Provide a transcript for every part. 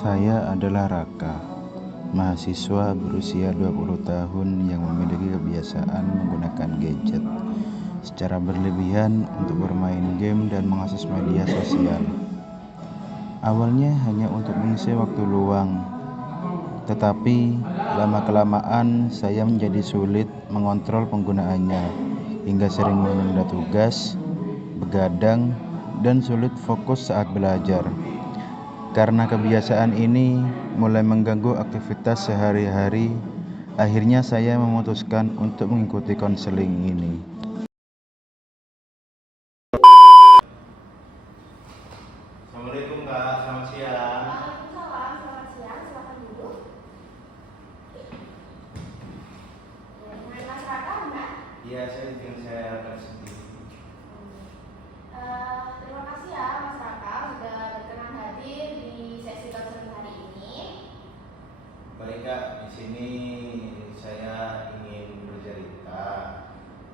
Saya adalah Raka, mahasiswa berusia 20 tahun yang memiliki kebiasaan menggunakan gadget secara berlebihan untuk bermain game dan mengakses media sosial. Awalnya hanya untuk mengisi waktu luang, tetapi lama-kelamaan saya menjadi sulit mengontrol penggunaannya hingga sering menunda tugas, begadang, dan sulit fokus saat belajar. Karena kebiasaan ini mulai mengganggu aktivitas sehari-hari, akhirnya saya memutuskan untuk mengikuti konseling ini. Assalamualaikum Kak, selamat siang. Waalaikumsalam, selamat siang, silakan duduk. Dengan Mas Raka, Mbak? Iya, saya akan sedih. Terima kasih ya Mas Raka sudah berkenan hadir di sesi konseling hari ini. Baik Kak, di sini saya ingin bercerita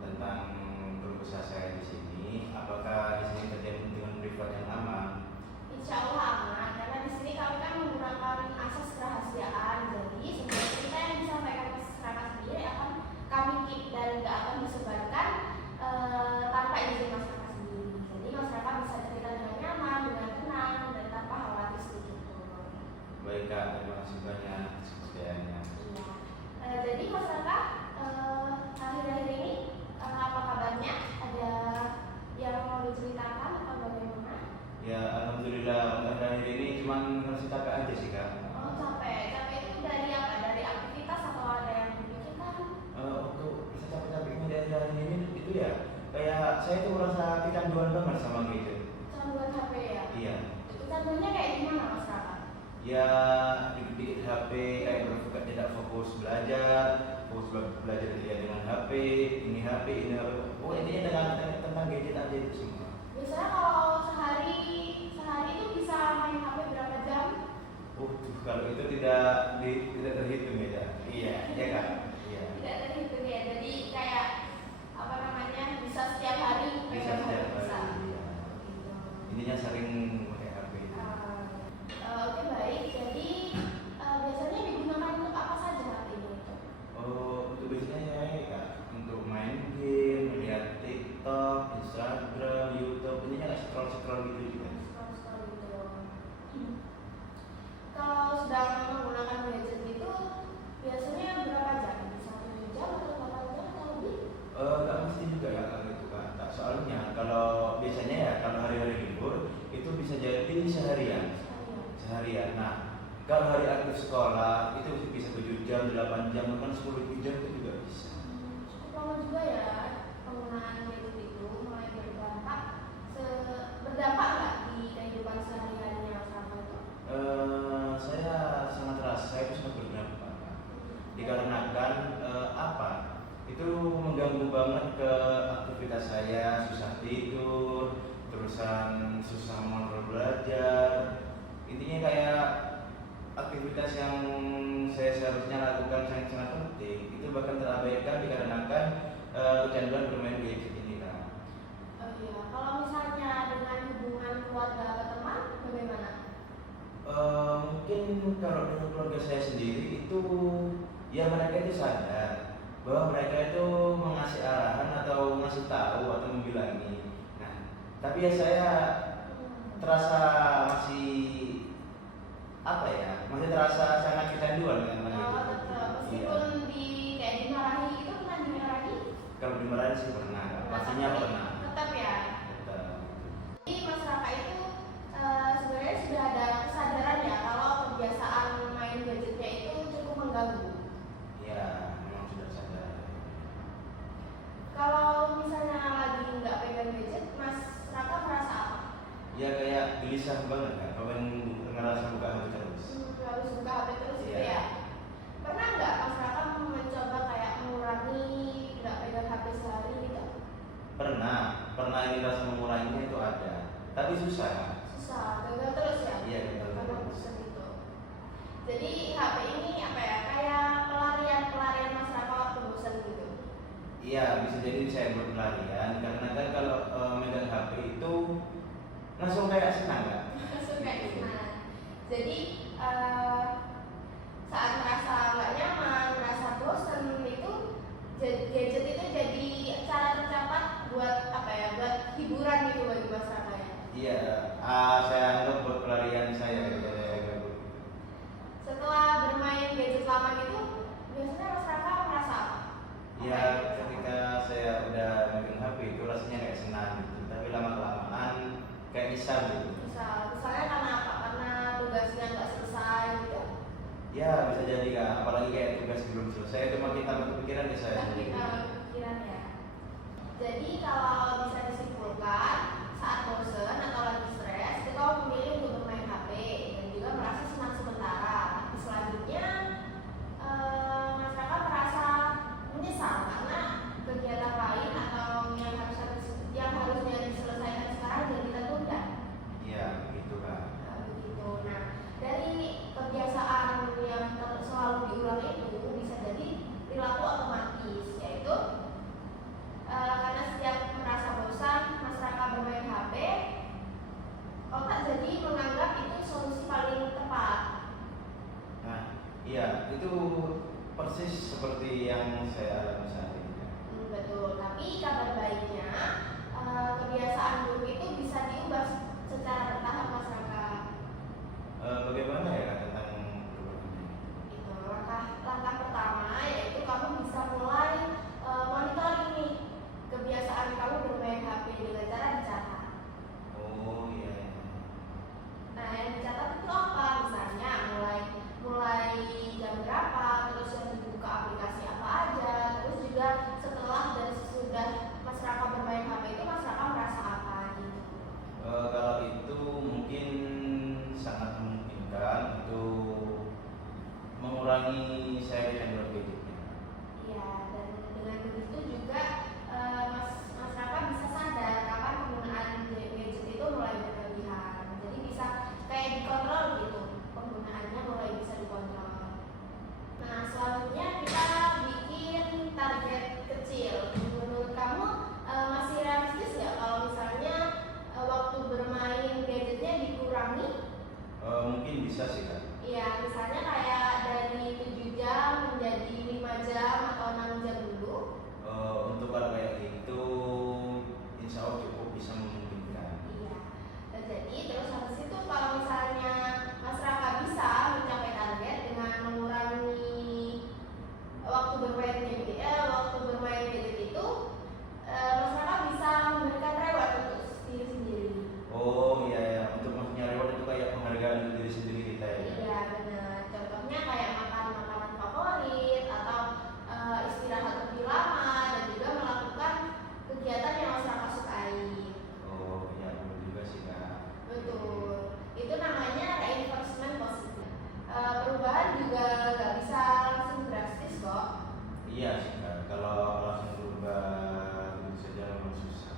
tentang keluh kesah saya di sini. Apakah di sini terjadi dengan privat yang aman? Insya Allah aman, karena di sini kami kan menggunakan asas kerahasiaan. Jadi semua cerita yang disampaikan Mas Raka sendiri akan kami keep dan nggak akan disebarkan tanpa izin Mas Raka sendiri. Jadi Mas Raka bisa cerita dengan nyaman, dengan tenang, dan tanpa khawatir sedikit pun. Baik Kak, terima kasih banyak atas percayaannya. Iya. Jadi Mas Raka, akhir-akhir ini apa kabarnya? Ada yang mau diceritakan atau bagaimana? Ya, alhamdulillah untuk akhir ini cuman ngerasa capek aja sih Kak. Oh, capek itu dari apa? Dari aktivitas atau ada yang dipikirkan? Untuk rasa capek-capeknya dari hari ini itu ya, kayak saya tuh merasa kecanduan banget sama gadget. Canduan HP ya? Iya. Canduannya kayak gimana Mas Raka? Ya dikit-dikit HP kayak tidak fokus belajar tidak dengan HP ini HP. Oh intinya tentang gadget aja itu semua. Biasanya kalau sehari itu bisa main HP berapa jam? Kalau itu tidak terhitung ya. Iya kan. Iya. Tidak terhitung ya. Jadi kayak apa namanya? Bisa setiap hari Bisa pegang setiap HP bisa. hari. Iya. Gitu. Intinya sering pakai HP. Oke baik. Jadi biasanya digunakan untuk apa saja HP ini? Untuk biasanya ya Kak, untuk main game, melihat TikTok, Instagram, YouTube, intinya kayak scroll gitu juga. Scroll gitu. Kalau sedang menggunakan gadget itu biasanya berapa jam? 1 jam atau 8 jam atau lebih? Nggak mesti juga ya kalau itu Kak. Soalnya kalau biasanya ya kalau hari-hari libur itu bisa jadi seharian. Nah, kalau hari aktif sekolah itu bisa 7 jam, 8 jam, bahkan 10 jam itu juga bisa. Cukup lama juga ya penggunaan gadget itu mulai berdampak nggak di kehidupan sehari-harinya Mas Raka itu? Saya itu sangat berdampak Kak. Dikarenakan itu mengganggu banget ke aktivitas saya, susah tidur, terusan susah mengontrol belajar. Intinya kayak aktivitas yang saya seharusnya lakukan sangat penting itu bahkan terabaikan dikarenakan kecanduan bermain gadget ini Kak. Oh iya, kalau misalnya dengan hubungan keluarga atau teman bagaimana? Mungkin kalau dengan keluarga saya sendiri itu ya mereka itu sadar bahwa mereka itu mengasih arahan atau ngasih tahu atau membilangi. Nah, tapi ya saya terasa masih terasa sangat kecanduan dengan Oh, itu. tetap meskipun kayak dimarahi itu pernah dimarahi? Kalau dimarahin sih pernah, pastinya pernah. Tetap ya. Tetap. Jadi Mas Raka itu sebenarnya sudah ada kesadaran ya kalau kebiasaan main gadgetnya itu cukup mengganggu. Ya, memang sudah sadar. Kalau misalnya lagi nggak pegang gadget, Mas Raka merasa apa? Ya kayak gelisah banget kan, pengen ngerasa buka HP terus. Harus buka HP terus gitu Iya. ya. Pernah nggak Mas Raka mencoba kayak mengurangi nggak pegang HP sehari pernah ini rasa menguranginya itu ada, tapi susah. Gagal terus ya. Iya, gagal Karena terus. bosan itu. Jadi HP ini apa ya, kayak pelarian masyarakat waktu bosan gitu. Iya, bisa jadi saya buat pelarian karena kan kalau megang HP itu langsung kayak senang kan? Langsung kayak gimana? Jadi saat merasa nggak nyaman, merasa bosan itu gadget itu jadi cara tercepat buat apa ya, buat hiburan gitu bagi masyarakat ya. Iya, saya anggap buat pelarian saya gitu. Setelah bermain gadget lama gitu, biasanya masyarakat merasa apa? Ya, ketika saya udah megang HP itu rasanya kayak senang gitu, tapi lama-kelamaan kayak misal gitu. Misalnya karena apa? Karena tugasnya nggak selesai gitu. Ya, bisa jadi kan, apalagi kayak tugas belum selesai itu makin tambah kepikiran ya saya. Pikiran ya. Jadi kalau bisa disimpulkan, saat bosan atau lagi stres, itu kamu memilih untuk bermain HP dan juga merasa senang sementara. Tapi selanjutnya masyarakat merasa menyesal karena kegiatan lain atau yang harusnya diselesaikan sekarang jadi tertunda. Iya, begitu kan. Begitu. Nah, dari kebiasaan yang selalu diulang itu bisa jadi perilaku otomatis, yaitu karena setiap merasa bosan masyarakat bermain HP, otak jadi menganggap itu solusi paling tepat. Nah, iya, itu persis seperti yang saya alami saat ini. Betul, tapi kabar baiknya kebiasaan buruk itu bisa diubah secara bertahap masyarakat. Bagaimana ya Kak, tentang perubahan ini? Itu langkah pertama yaitu kamu bisa mulai monitoring nih kebiasaan kamu bermain HP dengan cara dicatat. Oh iya. Nah, yang dicatat itu apa? Misalnya mulai jam berapa, terus yang dibuka aplikasi apa aja, terus juga setelah dan sesudah masyarakat bermain HP itu masyarakat merasa apa gitu. Kalau itu mungkin sangat memungkinkan untuk mengurangi saya dengan gadgetnya. Iya, dan dengan begitu juga masyarakat bisa sadar kapan penggunaan gadget itu mulai berlebihan. Jadi bisa kayak dikontrol gitu, penggunaannya mulai bisa dikontrol. Nah, selanjutnya kita bikin target kecil. Menurut kamu masih realistis nggak kalau misalnya waktu bermain gadgetnya dikurangi? Mungkin bisa sih Kak. Iya, misalnya kayak dari 7 jam menjadi 5 jam atau 6 jam dulu. Untuk kalau kayak gitu, insya Allah cukup bisa memungkinkan. Iya. Jadi terus habis itu kalau misalnya masyarakat bisa mencapai target dengan mengurangi waktu bermain gadget itu, masyarakat bisa memberikan reward untuk diri sendiri. Oh iya ya, untuk maksudnya reward itu kayak penghargaan untuk diri sendiri kita ya. Iya benar. Contohnya kayak makan makanan favorit atau istirahat lebih lama dan juga melakukan kegiatan yang masyarakat sukai. Oh iya, benar juga sih Kak. Betul. Itu namanya reinforcement positif. Perubahan juga nggak bisa langsung drastis kok. Iya sih Kak, kalau langsung berubah begitu saja memang susah.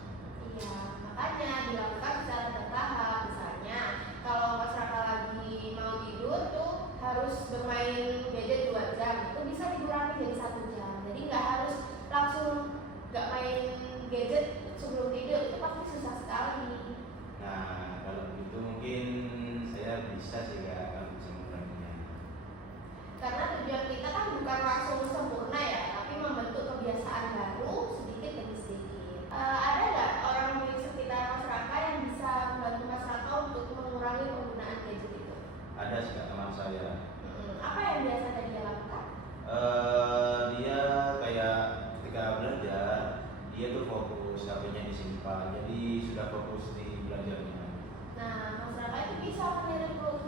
Iya, makanya dilakukan secara bertahap. Misalnya, kalau masyarakat lagi mau tidur tuh harus bermain gadget 2 jam, itu bisa dikurangi jadi 1 jam. Jadi nggak harus langsung nggak main gadget sebelum tidur, itu pasti susah sekali. Nah, kalau begitu mungkin saya bisa sih Kak, kalau bisa menguranginya. Karena tujuan kita kan bukan langsung sempurna ya, tapi membentuk kebiasaan baru sedikit demi sedikit. Ada nggak orang di sekitar masyarakat yang bisa membantu masyarakat untuk mengurangi penggunaan gadget itu? Ada sih Kak, teman saya. Apa yang biasanya dia lakukan? Dia kayak ketika belajar, dia tuh fokus, HP-nya disimpan, jadi sudah fokus di belajarnya. Nah, masyarakat itu bisa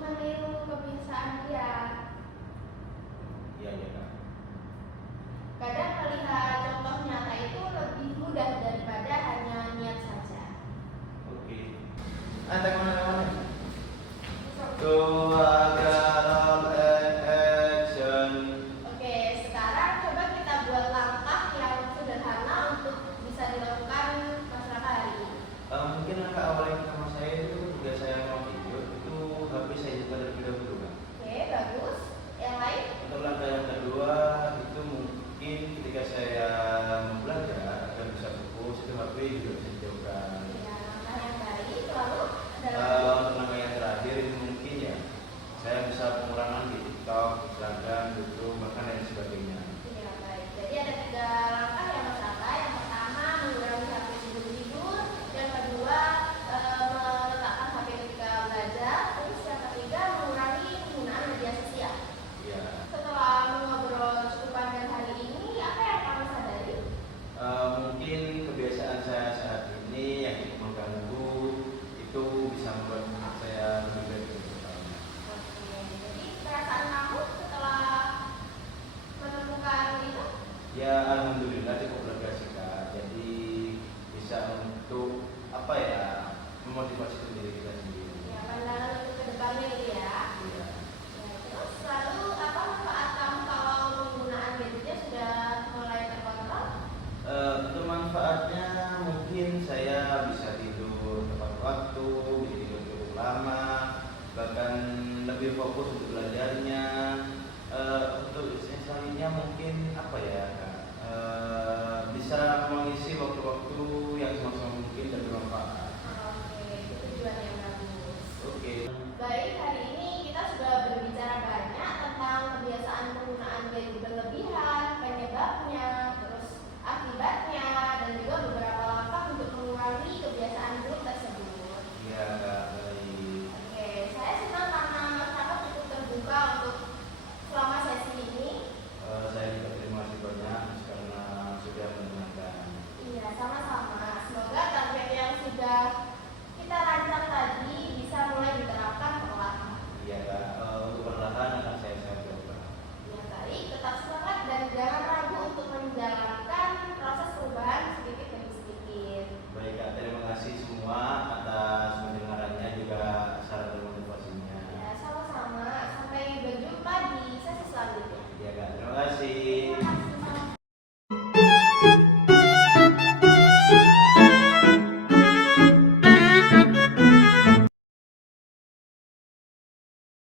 meniru kebiasaan dia. Iya ya Kak. Kadang melihat contoh nyata itu lebih mudah daripada hanya niat saja. Oke. Kemana? Tuh